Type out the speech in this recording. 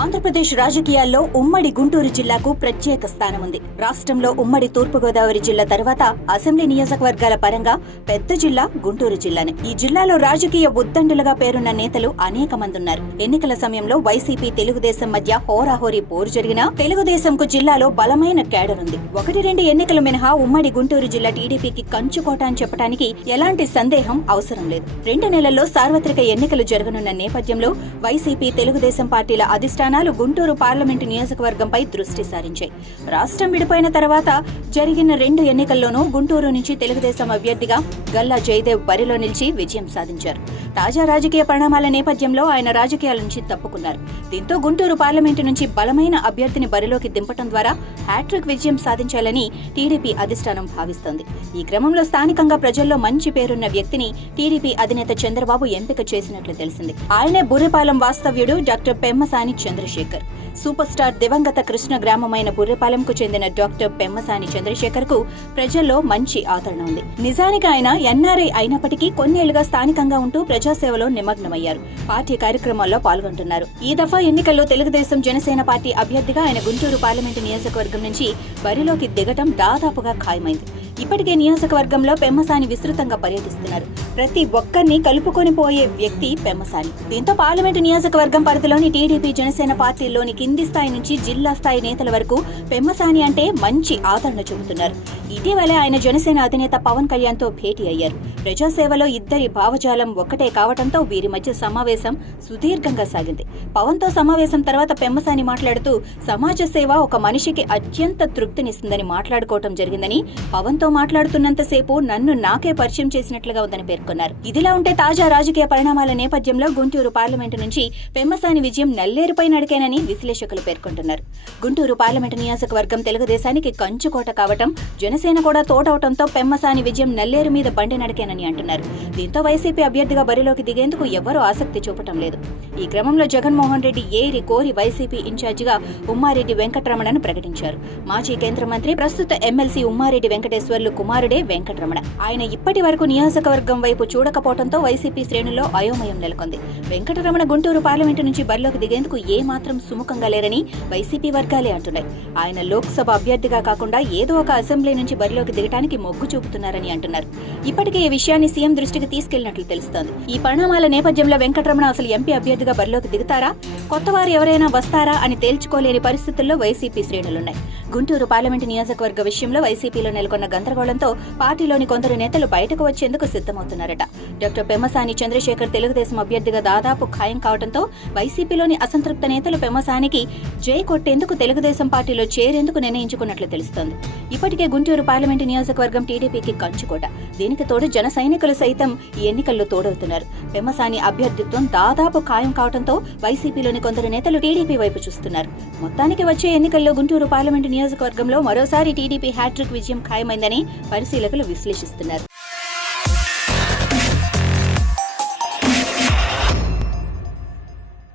ఆంధ్రప్రదేశ్ రాజకీయాల్లో ఉమ్మడి గుంటూరు జిల్లాకు ప్రత్యేక స్థానం ఉంది. రాష్ట్రంలో ఉమ్మడి తూర్పుగోదావరి జిల్లా తర్వాత అసెంబ్లీ నియోజకవర్గాల పరంగా పెద్ద జిల్లా గుంటూరు జిల్లానే. ఈ జిల్లాలో రాజకీయ ఉద్దండులుగా పేరున్న నేతలు అనేక మంది ఉన్నారు. ఎన్నికల సమయంలో వైసీపీ తెలుగుదేశం మధ్య హోరాహోరీ పోరు జరిగినా తెలుగుదేశంకు జిల్లాలో బలమైన కేడర్ ఉంది. 1-2 ఎన్నికలు మినహా ఉమ్మడి గుంటూరు జిల్లా టీడీపీకి కంచుకోట అని చెప్పడానికి ఎలాంటి సందేహం అవసరం లేదు. 2 నెలల్లో సార్వత్రిక ఎన్నికలు జరగనున్న నేపథ్యంలో వైసీపీ తెలుగుదేశం పార్టీల అధిష్టానాలు గుంటూరు పార్లమెంటు నియోజకవర్గంపై దృష్టి సారించాయి. రాష్ట్రం విడిపోయిన తర్వాత జరిగిన 2 ఎన్నికల్లోనూ గుంటూరు నుంచి తెలుగుదేశం అభ్యర్థిగా గల్లా జయదేవ్ బరిలో నిలిచి విజయం సాధించారు. తాజా రాజకీయ పరిణామాల నేపథ్యంలో ఆయన రాజకీయాల నుంచి తప్పుకున్నారు. దీంతో గుంటూరు పార్లమెంటు నుంచి బలమైన అభ్యర్థిని బరిలోకి దింపడం ద్వారా హ్యాట్రిక్ విజయం సాధించాలని టీడీపీ అధిష్టానం భావిస్తోంది. ఈ క్రమంలో స్థానికంగా ప్రజల్లో మంచి పేరున్న వ్యక్తిని టీడీపీ అధినేత చంద్రబాబు ఎంపిక చేసినట్లు తెలిసింది. ఆయనే బుర్రెపాలెం వాస్తవ్యుడు doctor Pemmasani Chandrasekhar. Super star దివంగత కృష్ణ గ్రామమైన బుర్రెపాలెంకు చెందిన డాక్టర్ పెమ్మసాని చంద్రశేఖర్ కు ప్రజల్లో మంచి ఆదరణ ఉంది. నిజానికి ఆయన ఎన్ఆర్ఐ అయినప్పటికీ కొన్నేళ్లుగా స్థానికంగా ఉంటూ ప్రజాసేవలో నిమగ్నమయ్యారు. పార్టీ కార్యక్రమాల్లో పాల్గొంటున్నారు. ఈ దఫా ఎన్నికల్లో తెలుగుదేశం జనసేన పార్టీ అభ్యర్థిగా ఆయన గుంటూరు పార్లమెంటు నియోజకవర్గం నుంచి బరిలోకి దిగటం దాదాపుగా ఖాయమైంది. ఇప్పటికే నియోజకవర్గంలో పెమ్మసాని విస్తృతంగా పర్యటిస్తున్నారు. ప్రతి ఒక్కరిని కలుపుకొని పోయే వ్యక్తి పెమ్మసాని. దీంతో పార్లమెంటు నియోజకవర్గం పరిధిలోని టీడీపీ జనసేన పార్టీల్లోని కింది స్థాయి నుంచి జిల్లా స్థాయి నేతల వరకు పెమ్మసాని అంటే మంచి ఆదరణ చూపుతున్నారు. ఇటీవలే ఆయన జనసేన అధినేత పవన్ కళ్యాణ్ తో భేటీ అయ్యారు. ప్రజాసేవలో ఇద్దరి భావజాలం ఒక్కటే కావడంతో వీరి మధ్య సమావేశం సుదీర్ఘంగా సాగింది. పవన్ తో సమావేశం తర్వాత పెమ్మసాని మాట్లాడుతూ సమాజ సేవ ఒక మనిషికి అత్యంత తృప్తినిస్తుందని మాట్లాడుకోవటం జరిగిందని, పవన్ తో మాట్లాడుతున్నంతసేపు నన్ను నాకే పరిచయం చేసినట్లుగా ఉందని పేర్కొన్నారు. ఇదిలా ఉంటే తాజా రాజకీయ పరిణామాల నేపథ్యంలో గుంటూరు పార్లమెంటు నుంచి పెమ్మసాని విజయం నల్లేరుపై నడికేనని విశ్లేషకులు పేర్కొంటున్నారు. గుంటూరు పార్లమెంటు నియోజకవర్గం తెలుగుదేశానికి కంచుకోట కావటం, జనసేన కూడా తోడవటంతో పెమ్మసాని విజయం నల్లేరు మీద బండి నడికేనని అంటున్నారు. దీంతో వైసీపీ అభ్యర్థిగా బరిలోకి దిగేందుకు ఎవరూ ఆసక్తి చూపటం లేదు. ఈ క్రమంలో జగన్మోహన్ రెడ్డి ఏరి కోరి వైసీపీ ఇన్ఛార్జిగా ఉమ్మారెడ్డి వెంకటరమణను ప్రకటించారు. మాజీ కేంద్ర మంత్రి, ప్రస్తుత ఎమ్మెల్సీ ఉమ్మారెడ్డి వెంకటేశ్వర్లు కుమారుడే వెంకటరమణ. ఆయన ఇప్పటి వరకు నియోజకవర్గం వైపు చూడకపోవడంతో వైసీపీ శ్రేణుల్లో అయోమయం నెలకొంది. వెంకటరమణ గుంటూరు పార్లమెంటు నుంచి బరిలోకి దిగేందుకు ఏమాత్రం సుముఖంగా లేరని వైసీపీ వర్గాలే అంటున్నాయి. ఆయన లోక్సభ అభ్యర్థిగా కాకుండా ఏదో ఒక అసెంబ్లీ నుంచి బరిలోకి దిగడానికి మొగ్గు చూపుతున్నారని అంటున్నారు. ఇప్పటికే ఈ విషయాన్ని సీఎం దృష్టికి తీసుకెళ్లినట్లు తెలుస్తోంది. ఈ పరిణామాల నేపథ్యంలో వెంకటరమణ అసలు ఎంపీ అభ్యర్థిగా బరిలోకి దిగుతారా, కొత్తవారు ఎవరైనా వస్తారా అని తేల్చుకోలేని పరిస్థితుల్లో వైసీపీ శ్రేణులున్నాయి. గుంటూరు పార్లమెంటు నియోజకవర్గ విషయంలో వైసీపీలో నెలకొన్న గందరగోళంతో పార్టీలోని కొందరు నేతలు బయటకు వచ్చేందుకు సిద్ధమవుతున్నారట. డాక్టర్ పెమ్మసాని చంద్రశేఖర్ తెలుగుదేశం అభ్యర్థిగా దాదాపు ఖాయం కావడంతో వైసీపీలోని అసంతృప్త నేతలు పెమ్మసానికి జై కొట్టేందుకు తెలుగుదేశం పార్టీలో చేరేందుకు నిర్ణయించుకున్నట్లు తెలుస్తోంది. ఇప్పటికే గుంటూరు పార్లమెంటు నియోజకవర్గం టీడీపీకి కంచుకోట. దీనికి తోడు జన సైనికులు సైతం ఈ ఎన్నికల్లో తోడవుతున్నారు. పెమ్మసాని అభ్యర్థిత్వం దాదాపు ఖాయం కావడంతో వైసీపీలోని కొందరు నేతలు టీడీపీ వైపు చూస్తున్నారు. మొత్తానికి వచ్చే ఎన్నికల్లో గుంటూరు పార్లమెంటు నియోజకవర్గంలో మరోసారి టీడీపీ హ్యాట్రిక్ విజయం ఖాయమైందని పరిశీలకులు విశ్లేషిస్తున్నారు.